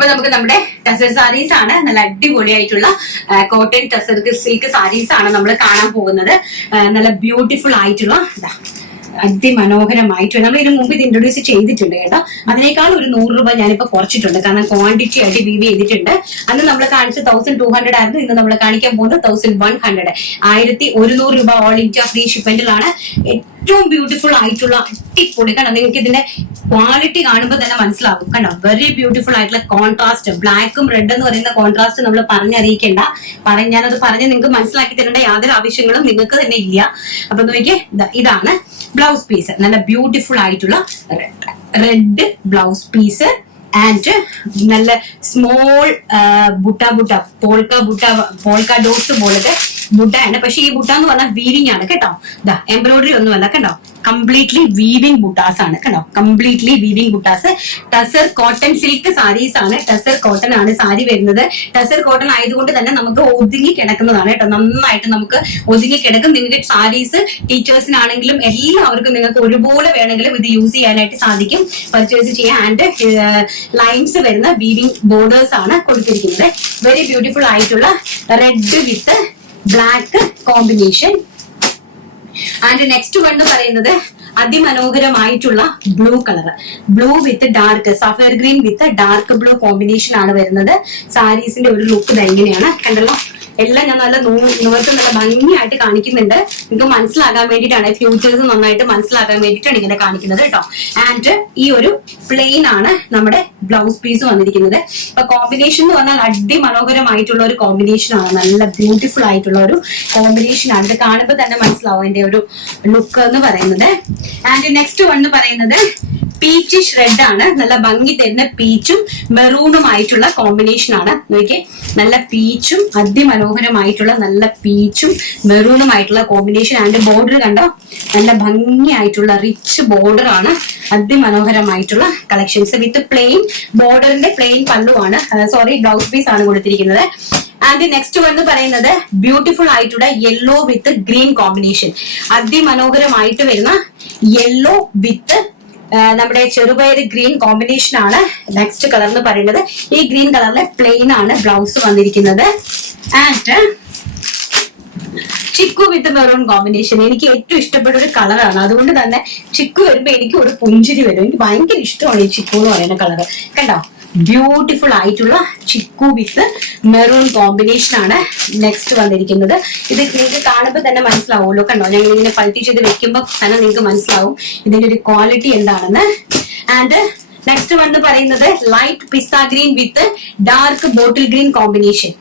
അപ്പൊ നമുക്ക് നമ്മുടെ ടസർ സാരീസ് ആണ്, നല്ല അടിപൊളിയായിട്ടുള്ള കോട്ടൺ ടസർ സിൽക്ക് സാരീസ് ആണ് നമ്മൾ കാണാൻ പോകുന്നത്. നല്ല ബ്യൂട്ടിഫുൾ ആയിട്ടുള്ള അതിമനോഹരമായിട്ട് നമ്മൾ ഇതിനു മുമ്പ് ഇത് ഇൻട്രൊഡ്യൂസ് ചെയ്തിട്ടുണ്ട് കേട്ടോ. അതിനേക്കാൾ ഒരു 100 രൂപ ഞാനിപ്പോ കുറച്ചിട്ടുണ്ട്, കാരണം ക്വാണ്ടിറ്റി ആയിട്ട് വീവ് ചെയ്തിട്ടുണ്ട്. അന്ന് നമ്മൾ കാണിച്ച 1200 ആയിരുന്നു, ഇന്ന് നമ്മൾ കാണിക്കാൻ പോകുന്നത് 1100, 1100 രൂപ ഓൾ ഇന്ത്യ ഫ്രീ ഷിപ്മെന്റിലാണ്. ഏറ്റവും ബ്യൂട്ടിഫുൾ ആയിട്ടുള്ള അടിപൊളി കണ്ടോ, നിങ്ങൾക്ക് ഇതിന്റെ ക്വാളിറ്റി കാണുമ്പോൾ തന്നെ മനസ്സിലാവും കണ്ടോ. വെരി ബ്യൂട്ടിഫുൾ ആയിട്ടുള്ള കോൺട്രാസ്റ്റ്, ബ്ലാക്കും റെഡ് എന്ന് പറയുന്ന കോൺട്രാസ്റ്റ് നമ്മൾ പറഞ്ഞറിയിക്കേണ്ട, ഞാനത് പറഞ്ഞ് നിങ്ങൾക്ക് മനസ്സിലാക്കി തരേണ്ട യാതൊരു ആവശ്യങ്ങളും നിങ്ങൾക്ക് തന്നെ ഇല്ല. അപ്പൊ നോക്കിയേ, ഇതാണ് ബ്ലൗസ് പീസ്, നല്ല ബ്യൂട്ടിഫുൾ ആയിട്ടുള്ള റെഡ് ബ്ലൗസ് പീസ് ആൻഡ് നല്ല സ്മോൾ പോൾക്ക ഡോട്ട്സ് പോലത്തെ ബുട്ടയാണ്. പക്ഷെ ഈ ബുട്ട എന്ന് പറഞ്ഞാൽ വീവിംഗ് ആണ് കേട്ടോ. എംബ്രോയിഡറി ഒന്നുമല്ല കണ്ടോ, കംപ്ലീറ്റ്ലി വീവിംഗ് ബുട്ടാസ് ആണ് കണ്ടോ, കംപ്ലീറ്റ്ലി വീവിംഗ് ബുട്ടാസ്. ടസർ കോട്ടൺ സിൽക്ക് സാരീസ് ആണ്, ടസർ കോട്ടൺ ആണ് സാരി വരുന്നത്. ടസർ കോട്ടൺ ആയതുകൊണ്ട് തന്നെ നമുക്ക് ഒതുങ്ങി കിടക്കുന്നതാണ് കേട്ടോ, നന്നായിട്ട് നമുക്ക് ഒതുങ്ങി കിടക്കും. നിങ്ങൾക്ക് സാരീസ് ടീച്ചേഴ്സിനാണെങ്കിലും എല്ലാവർക്കും നിങ്ങൾക്ക് ഒരുപോലെ വേണമെങ്കിലും ഇത് യൂസ് ചെയ്യാനായിട്ട് സാധിക്കും, പർച്ചേസ് ചെയ്യാൻ. ആൻഡ് ലൈൻസ് വരുന്ന വീവിംഗ് ബോർഡേഴ്സ് ആണ് കൊടുത്തിരിക്കുന്നത്. വെരി ബ്യൂട്ടിഫുൾ ആയിട്ടുള്ള red with black combination. And next one എന്ന് പറയുന്നത് അതിമനോഹരമായിട്ടുള്ള blue colour, blue with dark sapphire green with dark blue combination ആണ് വരുന്നത്. സാരീസിന്റെ ഒരു ലുക്ക് ഇങ്ങനെയാണ് കണ്ടല്ലോ. എല്ലാം ഞാൻ നല്ല നൂർക്ക് നല്ല ഭംഗിയായിട്ട് കാണിക്കുന്നുണ്ട്, നിങ്ങൾക്ക് മനസ്സിലാകാൻ വേണ്ടിയിട്ടാണ്, ഫ്യൂച്ചേഴ്സ് നന്നായിട്ട് മനസ്സിലാക്കാൻ വേണ്ടിയിട്ടാണ് ഇങ്ങനെ കാണിക്കുന്നത് കേട്ടോ. ആൻഡ് ഈ ഒരു പ്ലെയിൻ ആണ് നമ്മുടെ ബ്ലൗസ് പീസ് വന്നിരിക്കുന്നത്. അപ്പൊ കോമ്പിനേഷൻ എന്ന് പറഞ്ഞാൽ അതിമനോഹരമായിട്ടുള്ള ഒരു കോമ്പിനേഷൻ ആണ്, നല്ല ബ്യൂട്ടിഫുൾ ആയിട്ടുള്ള ഒരു കോമ്പിനേഷൻ ആണ്. ഇത് കാണുമ്പോൾ തന്നെ മനസ്സിലാവും അതിന്റെ ഒരു ലുക്ക് എന്ന് പറയുന്നത്. ആൻഡ് നെക്സ്റ്റ് വൺ എന്ന് പറയുന്നത് പീച്ചിഷ് റെഡ് ആണ്, നല്ല ഭംഗി തരുന്ന പീച്ചും മെറൂണും ആയിട്ടുള്ള കോമ്പിനേഷൻ ആണ്. നോക്കിയേ, നല്ല പീച്ചും അതിമനോഹരമായിട്ടുള്ള നല്ല പീച്ചും മെറൂണും ആയിട്ടുള്ള കോമ്പിനേഷൻ. ആൻഡ് ബോർഡർ കണ്ടോ, നല്ല ഭംഗിയായിട്ടുള്ള റിച്ച് ബോർഡർ ആണ്, അതിമനോഹരമായിട്ടുള്ള കളക്ഷൻസ് വിത്ത് പ്ലെയിൻ ബോർഡറിന്റെ പ്ലെയിൻ പല്ലുവാണ്, ബ്ലൗസ് പീസ് ആണ് കൊടുത്തിരിക്കുന്നത്. ആൻഡ് നെക്സ്റ്റ് വന്ന് പറയുന്നത് ബ്യൂട്ടിഫുൾ ആയിട്ടുള്ള യെല്ലോ വിത്ത് ഗ്രീൻ കോമ്പിനേഷൻ, അതിമനോഹരമായിട്ട് വരുന്ന യെല്ലോ വിത്ത് നമ്മുടെ ചെറുപയർ ഗ്രീൻ കോമ്പിനേഷൻ ആണ് നെക്സ്റ്റ് കളർ എന്ന് പറയുന്നത്. ഈ ഗ്രീൻ കളറിലെ പ്ലെയിൻ ആണ് ബ്ലൗസ് വന്നിരിക്കുന്നത്. And chikoo with maroon combination എനിക്ക് ഏറ്റവും ഇഷ്ടപ്പെട്ട ഒരു കളറാണ്, അതുകൊണ്ട് തന്നെ ചിക്കു വരുമ്പോ എനിക്ക് ഒരു പുഞ്ചിരി വരും. എനിക്ക് ഭയങ്കര ഇഷ്ടമാണ് ഈ ചിക്കു എന്ന് പറയുന്ന കളർ കണ്ടോ. ബ്യൂട്ടിഫുൾ ആയിട്ടുള്ള ചിക്കു വിത്ത് മെറൂൺ കോമ്പിനേഷൻ ആണ് നെക്സ്റ്റ് വന്നിരിക്കുന്നത്. ഇത് നിങ്ങൾക്ക് കാണുമ്പോൾ തന്നെ മനസ്സിലാവുമല്ലോ കണ്ടോ, ഞങ്ങൾ ഇങ്ങനെ പൾട്ടി ചെയ്ത് വെക്കുമ്പോൾ തന്നെ നിങ്ങൾക്ക് മനസ്സിലാവും ഇതിന്റെ ഒരു ക്വാളിറ്റി എന്താണെന്ന്. ആൻഡ് നെക്സ്റ്റ് വന്ന് പറയുന്നത് light pista green with dark bottle green combination,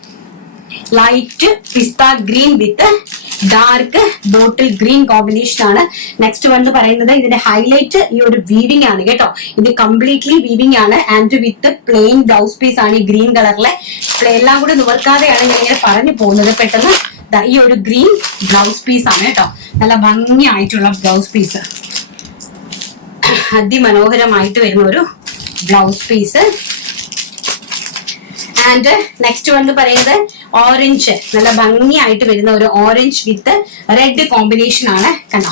light pista green with dark bottle green combination ആണ് നെക്സ്റ്റ് വന്ന് പറയുന്നത്. ഇതിന്റെ ഹൈലൈറ്റ് ഈ ഒരു വീവിംഗ് ആണ് കേട്ടോ, ഇത് കംപ്ലീറ്റ്ലി വീവിംഗ് ആണ്. And with plain blouse piece ആണ് ഈ ഗ്രീൻ കളറിലെ. എല്ലാം കൂടെ നിവർക്കാതെയാണ് ഞാൻ ഇങ്ങനെ പറഞ്ഞു പോകുന്നത്. പെട്ടെന്ന് ഈ ഒരു ഗ്രീൻ ബ്ലൗസ് പീസ് ആണ് കേട്ടോ, നല്ല ഭംഗിയായിട്ടുള്ള ബ്ലൗസ് പീസ്, അതിമനോഹരമായിട്ട് വരുന്ന ഒരു ബ്ലൗസ് പീസ്. ആൻഡ് നെക്സ്റ്റ് വന്ന് പറയുന്നത് ഓറഞ്ച്, നല്ല ഭംഗിയായിട്ട് വരുന്ന ഒരു ഓറഞ്ച് വിത്ത് റെഡ് കോമ്പിനേഷൻ ആണ് കണ്ടോ.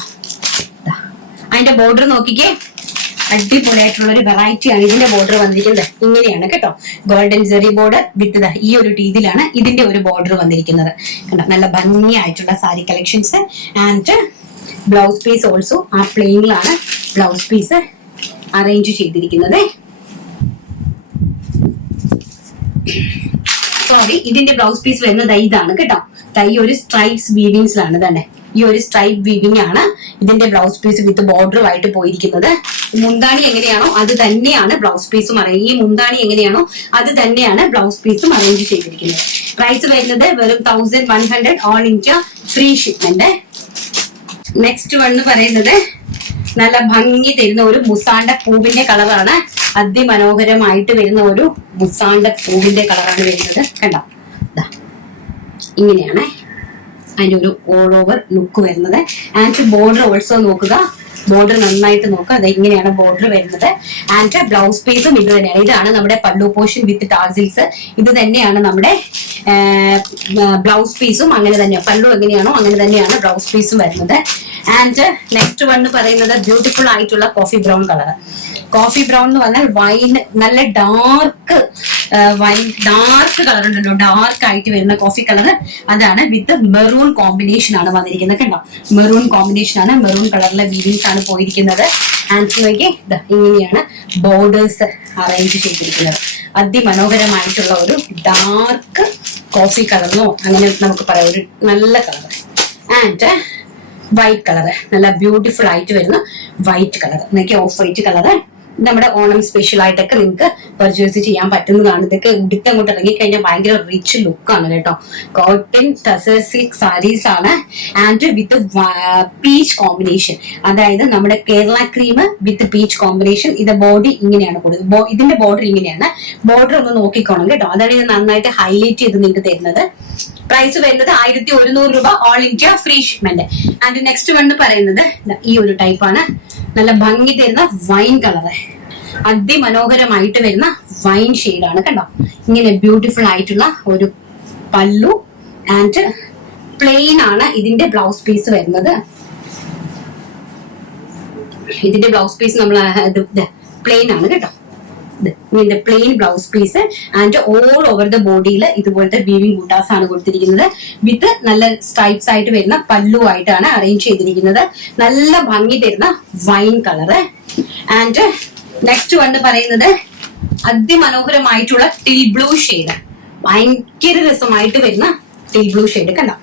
അതിന്റെ ബോർഡർ നോക്കിക്കേ, അടിപൊളിയായിട്ടുള്ള ഒരു വെറൈറ്റി ആണ് ഇതിന്റെ ബോർഡർ വന്നിരിക്കുന്നത്. ഇങ്ങനെയാണ് കേട്ടോ, ഗോൾഡൻ ജെറി ബോർഡർ വിത്ത് ഈ ഒരു രീതിയിലാണ് ഇതിന്റെ ഒരു ബോർഡർ വന്നിരിക്കുന്നത് കണ്ടോ. നല്ല ഭംഗിയായിട്ടുള്ള sari collections. And blouse piece also ആ പ്ലെയിനിലാണ് ബ്ലൗസ് പീസ് അറേഞ്ച് ചെയ്തിരിക്കുന്നത്. ഇതിന്റെ ബ്ലൗസ് പീസ് വരുന്നത് ഇതാണ് കേട്ടോ. ഈ ഒരു സ്ട്രൈപ്സ് വീവിങ്സിലാണ് തന്നെ, ഈ ഒരു സ്ട്രൈപ്പ് വീവിംഗ് ആണ് ഇതിന്റെ ബ്ലൗസ് പീസ് വിത്ത് ബോർഡറുമായിട്ട് പോയിരിക്കുന്നത്. മുന്താണി എങ്ങനെയാണോ അത് തന്നെയാണ് ബ്ലൗസ് പീസും ഈ മുന്താണി എങ്ങനെയാണോ അത് തന്നെയാണ് ബ്ലൗസ് പീസും അറേഞ്ച് ചെയ്തിരിക്കുന്നത്. പ്രൈസ് വരുന്നത് വെറും 1100 all India free shipment. Next one എന്ന് പറയുന്നത് നല്ല ഭംഗി തരുന്ന ഒരു മുസാണ്ട പൂവിന്റെ കളറാണ്, അതിമനോഹരമായിട്ട് വരുന്ന ഒരു മുസാണ്ട പൂവിന്റെ കളറാണ് വരുന്നത് കണ്ടോ. ഇങ്ങനെയാണ് അതിന്റെ ഒരു ഓൾ ഓവർ ലുക്ക് വരുന്നത്. ആൻഡ് ബോർഡർ ഓൾസോ നോക്കുക, ബോർഡർ നന്നായിട്ട് നോക്കുക, അത് ഇങ്ങനെയാണ് ബോർഡർ വരുന്നത്. ആൻഡ് ബ്ലൗസ് പീസും ഇത് തന്നെയാണ്, ഇതാണ് നമ്മുടെ പല്ലു പോർഷൻ വിത്ത് ടാസിൽസ്. ഇത് തന്നെയാണ് നമ്മുടെ ബ്ലൗസ് പീസും, അങ്ങനെ തന്നെ പല്ലു എങ്ങനെയാണോ അങ്ങനെ തന്നെയാണ് ബ്ലൗസ് പീസും വരുന്നത്. ആൻഡ് നെക്സ്റ്റ് വൺ എന്ന് പറയുന്നത് ബ്യൂട്ടിഫുൾ ആയിട്ടുള്ള coffee brown colour. Coffee brown എന്ന് പറഞ്ഞാൽ വൈൻ, നല്ല ഡാർക്ക് വൈൻ ഡാർക്ക് കളർ ഉണ്ടല്ലോ, ഡാർക്ക് ആയിട്ട് വരുന്ന കോഫി കളർ, അതാണ് വിത്ത് മെറൂൺ കോമ്പിനേഷൻ ആണ് വന്നിരിക്കുന്നത്. കണ്ടോ, മെറൂൺ കോമ്പിനേഷൻ ആണ്, മെറൂൺ കളറിലെ വീവിങ്സ് ആണ് പോയിരിക്കുന്നത്. ആൻഡ് നോക്കി ഇങ്ങനെയാണ് ബോർഡേഴ്സ് അറേഞ്ച് ചെയ്തിരിക്കുന്നത്. അതിമനോഹരമായിട്ടുള്ള ഒരു ഡാർക്ക് കോഫി കളറോ അങ്ങനെ നമുക്ക് പറയാം, ഒരു നല്ല കളർ. ആൻഡ് വൈറ്റ് കളർ, നല്ല ബ്യൂട്ടിഫുൾ ആയിട്ട് വരുന്ന വൈറ്റ് കളർ, നോക്കി ഓഫ് വൈറ്റ് കളർ. നമ്മുടെ ഓണം സ്പെഷ്യൽ ആയിട്ടൊക്കെ നിങ്ങൾക്ക് പർച്ചേസ് ചെയ്യാൻ പറ്റുന്നതാണ്. ഇതൊക്കെ ഉടുത്തങ്ങോട്ട് ഇറങ്ങിക്കഴിഞ്ഞാൽ ഭയങ്കര റിച്ച് ലുക്കാണ് കേട്ടോ. കോട്ടൺ ടസർ സിൽക്ക് സാരീസ് ആണ് ആൻഡ് വിത്ത് പീച്ച് കോമ്പിനേഷൻ, അതായത് നമ്മുടെ കേരള ക്രീം വിത്ത് പീച്ച് കോമ്പിനേഷൻ. ഇത് ബോഡി ഇങ്ങനെയാണ് കൊടുക്കുന്നത്, ഇതിന്റെ ബോർഡർ ഇങ്ങനെയാണ്. ബോർഡർ ഒന്ന് നോക്കിക്കോണം കേട്ടോ, അതാണ് ഇത് നന്നായിട്ട് ഹൈലൈറ്റ് ചെയ്ത് നിങ്ങൾക്ക് തരുന്നത്. പ്രൈസ് വരുന്നത് 1100 രൂപ, all India free shipment. And next one പറയുന്നത് ഈ ഒരു ടൈപ്പാണ്, നല്ല ഭംഗി തരുന്ന വൈൻ കളറ്, അതിമനോഹരമായിട്ട് വരുന്ന വൈൻ ഷെയ്ഡാണ് കണ്ടോ. ഇങ്ങനെ ബ്യൂട്ടിഫുൾ ആയിട്ടുള്ള ഒരു പല്ലു ആൻഡ് പ്ലെയിൻ ആണ് ഇതിന്റെ ബ്ലൗസ് പീസ് വരുന്നത്. ഇതിന്റെ ബ്ലൗസ് പീസ് നമ്മൾ പ്ലെയിൻ ആണ് കേട്ടോ, ഇതിന്റെ plain blouse piece and all over the ബോഡിയിൽ ഇതുപോലത്തെ വീവിംഗ് ബൂട്ടാസ് ആണ് കൊടുത്തിരിക്കുന്നത്. വിത്ത് നല്ല സ്ട്രൈപ്സ് ആയിട്ട് വരുന്ന പല്ലു ആയിട്ടാണ് അറേഞ്ച് ചെയ്തിരിക്കുന്നത്. നല്ല ഭംഗി തരുന്ന wine colour. And next one പറയുന്നത് അതിമനോഹരമായിട്ടുള്ള ടിൽ ബ്ലൂ ഷെയ്ഡ്, ഭയങ്കര രസമായിട്ട് വരുന്ന ടിൽ ബ്ലൂ ഷെയ്ഡ് കണ്ടോ,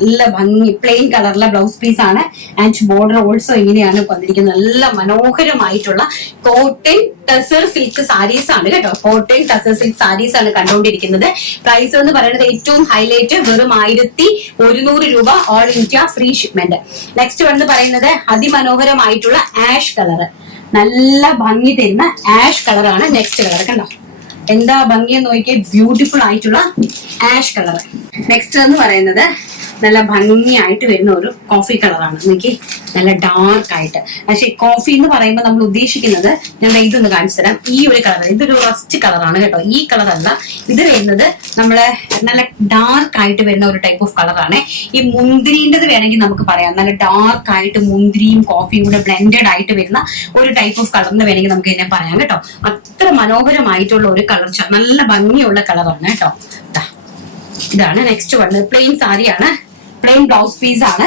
നല്ല ഭംഗി പ്ലെയിൻ കളറിലെ ബ്ലൗസ് പീസ് ആണ്. ആൻഡ് ബോർഡർ ഓൾസോ ഇങ്ങനെയാണ് വന്നിരിക്കുന്നത്. നല്ല മനോഹരമായിട്ടുള്ള കോട്ടൺ ടസർ സിൽക്ക് സാരീസ് ആണ് കേട്ടോ, കോട്ടൺ ടസർ സിൽക്ക് സാരീസ് ആണ് കണ്ടുകൊണ്ടിരിക്കുന്നത്. പ്രൈസ് എന്ന് പറയുന്നത് ഏറ്റവും ഹൈലൈറ്റ് വെറും 1100 രൂപ, all India free shipment. Next വന്ന് പറയുന്നത് അതിമനോഹരമായിട്ടുള്ള ആഷ് കളർ, നല്ല ഭംഗി തരുന്ന ആഷ് കളറാണ് നെക്സ്റ്റ് കളർ കണ്ടോ, എന്താ ഭംഗിയെന്ന് നോക്കിയാൽ ബ്യൂട്ടിഫുൾ ആയിട്ടുള്ള ആഷ് കളർ. നെക്സ്റ്റ് എന്ന് പറയുന്നത് നല്ല ഭംഗിയായിട്ട് വരുന്ന ഒരു കോഫി കളറാണ്, നോക്കി നല്ല ഡാർക്ക് ആയിട്ട്. പക്ഷെ കോഫി എന്ന് പറയുമ്പോൾ നമ്മൾ ഉദ്ദേശിക്കുന്നത്, ഞാൻ ഇതൊന്ന് കാണിച്ചു തരാം. ഈ ഒരു കളർ, ഇതൊരു റസ്റ്റ് കളറാണ് കേട്ടോ, ഈ കളർ അല്ല. ഇത് വരുന്നത് നമ്മളെ നല്ല ഡാർക്ക് ആയിട്ട് വരുന്ന ഒരു ടൈപ്പ് ഓഫ് കളറാണ്. ഈ മുന്തിരിൻ്റെത് വേണമെങ്കിൽ നമുക്ക് പറയാം, നല്ല ഡാർക്ക് ആയിട്ട് മുന്തിരിയും കോഫിയും കൂടെ ബ്ലെൻഡഡ് ആയിട്ട് വരുന്ന ഒരു ടൈപ്പ് ഓഫ് കളറിന് വേണമെങ്കിൽ നമുക്ക് ഇതിനെ പറയാം കേട്ടോ. അത്ര മനോഹരമായിട്ടുള്ള ഒരു കളർ, നല്ല ഭംഗിയുള്ള കളറാണ് കേട്ടോ. ഇതാണ് നെക്സ്റ്റ് വൺ, പ്ലെയിൻ സാരിയാണ്, പ്ലെയിൻ ബ്ലൗസ് പീസ് ആണ്.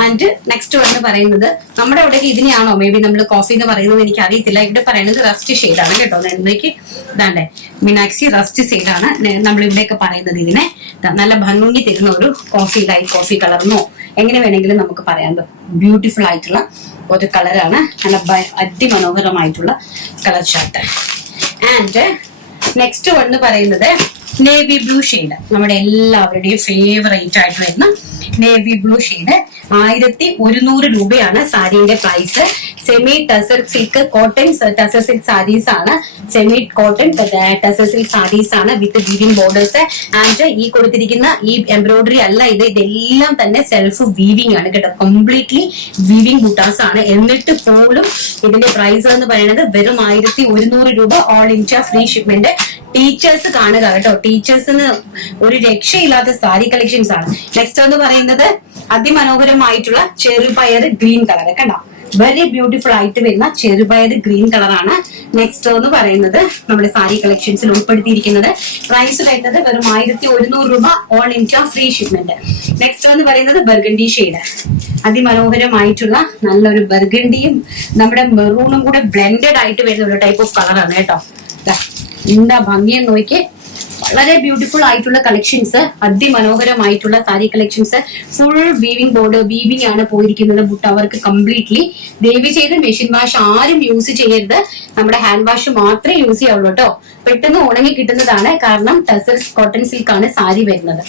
ആൻഡ് നെക്സ്റ്റ് വൺ പറയുന്നത് നമ്മുടെ ഇവിടേക്ക് ഇതിനെയാണോ മേ ബി നമ്മൾ കോഫി എന്ന് പറയുന്നത് എനിക്ക് അറിയത്തില്ല. ഇവിടെ പറയുന്നത് റസ്റ്റ് ഷെയ്ഡാണ് കേട്ടോ. ഇതിലേക്ക് ഇതാണ്ടേ മീനാക്സി റസ്റ്റ് ഷെയ്ഡാണ് നമ്മൾ ഇവിടെയൊക്കെ പറയുന്നത്. ഇതിനെ നല്ല ഭംഗി തരുന്ന ഒരു കോഫി ലൈറ്റ് കോഫി കളർന്നോ എങ്ങനെ വേണമെങ്കിലും നമുക്ക് പറയാം. ബ്യൂട്ടിഫുൾ ആയിട്ടുള്ള ഒരു കളറാണ്, നല്ല അതിമനോഹരമായിട്ടുള്ള colour shirt. And next one പറയുന്നത് നേവി ബ്ലൂ ഷെയ്ഡ്, നമ്മുടെ എല്ലാവരുടെയും ഫേവറേറ്റ് ആയിട്ട് വരുന്ന നേവി ബ്ലൂ ഷെയ്ഡ്. 1100 രൂപയാണ് സാരിയുടെ price. Semi tussar silk cotton tussar silk saris ആണ്, semi cotton tussar silk saris ആണ് വിത്ത് വീവിംഗ് ബോർഡേഴ്സ്. ആൻഡ് ഈ കൊടുത്തിരിക്കുന്ന ഈ എംബ്രോയിഡറി അല്ല, ഇതെല്ലാം തന്നെ സെൽഫ് വീവിംഗ് ആണ് കേട്ടോ, കംപ്ലീറ്റ്ലി വീവിംഗ് ബൂട്ടാസ് ആണ്. എന്നിട്ട് പോലും ഇതിന്റെ പ്രൈസ് എന്ന് പറയുന്നത് വെറും 1100 രൂപ, all India free shipment. Teachers കാണുക കേട്ടോ, ടീച്ചേഴ്സിന് ഒരു രക്ഷയില്ലാത്ത സാരി കളക്ഷൻസ് ആണ്. നെക്സ്റ്റ് എന്ന് പറയുന്നത് അതിമനോഹരമായിട്ടുള്ള ചെറുപയർ ഗ്രീൻ കളർ കണ്ടോ, വെരി ബ്യൂട്ടിഫുൾ ആയിട്ട് വരുന്ന ചെറുപയർ ഗ്രീൻ കളറാണ്. നെക്സ്റ്റ് എന്ന് പറയുന്നത് നമ്മുടെ സാരി കളക്ഷൻസിൽ ഉൾപ്പെടുത്തിയിരിക്കുന്നത്. പ്രൈസ് വരുന്നത് വെറും 1100 രൂപ, all India free shipment. Next എന്ന് പറയുന്നത് ബർഗണ്ടി ഷെയ്ഡ്, അതിമനോഹരമായിട്ടുള്ള നല്ലൊരു ബർഗണ്ടിയും നമ്മുടെ മെറൂണും കൂടെ ബ്ലെൻഡഡ് ആയിട്ട് വരുന്ന ഒരു ടൈപ്പ് ഓഫ് കളറാണ് കേട്ടോ. എന്താ ഭംഗിയെന്ന് നോക്കി, വളരെ ബ്യൂട്ടിഫുൾ ആയിട്ടുള്ള കളക്ഷൻസ്, അതിമനോഹരമായിട്ടുള്ള sari collections. Full weaving board weaving ആണ് പോയിരിക്കുന്നത് ബുട്ട വർക്ക് കംപ്ലീറ്റ്ലി. ദയവ് ചെയ്ത് മെഷീൻ വാഷ് ആരും യൂസ് ചെയ്യരുത്, നമ്മുടെ ഹാൻഡ് വാഷ് മാത്രമേ യൂസ് ചെയ്യാവുള്ളൂ കേട്ടോ. പെട്ടെന്ന് ഉണങ്ങി കിട്ടുന്നതാണ്, കാരണം ടസർ കോട്ടൺ സിൽക്ക് ആണ് സാരി വരുന്നത്.